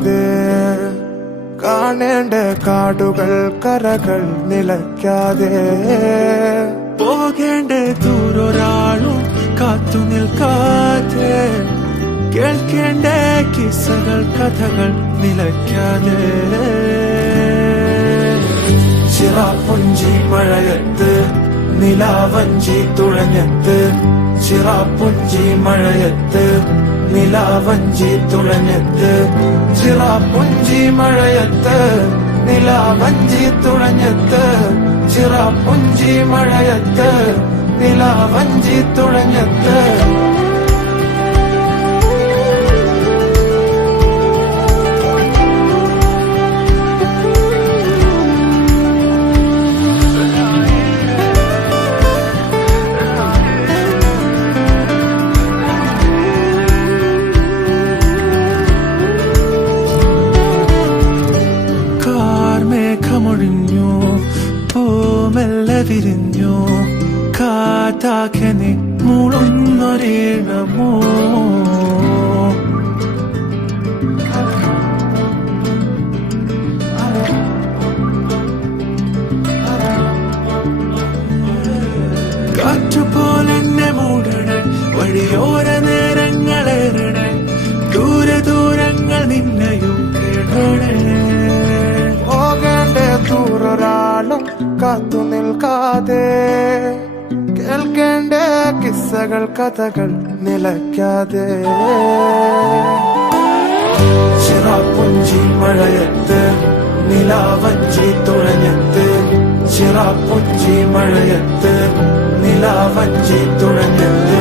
നിൽക്കാതെ കാണേണ്ട കാടുകൾ കരകൾ നിലയ്ക്കാതെ പോകേണ്ട ദൂരൊരാളും കാത്തു നിൽക്കാതെ കേൾക്കേണ്ട കിസ്സകൾ കഥകൾ നിലയ്ക്കാതെ ചിറാപ്പുഞ്ചി മഴയത്ത് നിലാവഞ്ചി തുഴഞ്ഞത്ത് ചിറാപ്പുഞ്ചി മഴയത്ത് നിലാവഞ്ചി തുഴഞ്ഞത്ത് ചിറാപ്പുഞ്ചി മഴയത്ത് നിലാവഞ്ചി തുഴഞ്ഞത്ത് ചിറാപ്പുഞ്ചി മഴയത്ത് നിലാവഞ്ചി തുഴഞ്ഞത്ത് മേഘമൊഴിഞ്ഞു പൂമെല്ലെ വിരിഞ്ഞു കാറ്റാകെ മൂളുന്നൊരീണമോ കാറ്റുപോലെന്നെ മൂടണേ വഴിയോര നേരങ്ങളേറണേ ദൂരെ ദൂരങ്ങൾ നിന്നെയും കേടണേ ദൂരൊരാളും കാത്തു നിൽക്കാതെ കേൾക്കേണ്ട കിസ്സകൾ കഥകൾ നിലയ്ക്കാതെ ചിറാപ്പുഞ്ചി മഴയത്ത് നിലാവഞ്ചി തുഴഞ്ഞത്ത് ചിറാപ്പുഞ്ചി മഴയത്ത് നിലാവഞ്ചി തുഴഞ്ഞത്ത്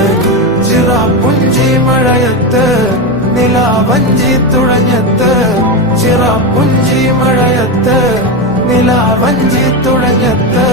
ചിറാപ്പുഞ്ചി മഴയത്ത് നിലാവഞ്ചി തുഴഞ്ഞത്ത് ചിറാപ്പുഞ്ചി മഴയത്ത് നിലാവഞ്ചി തുഴഞ്ഞത്ത്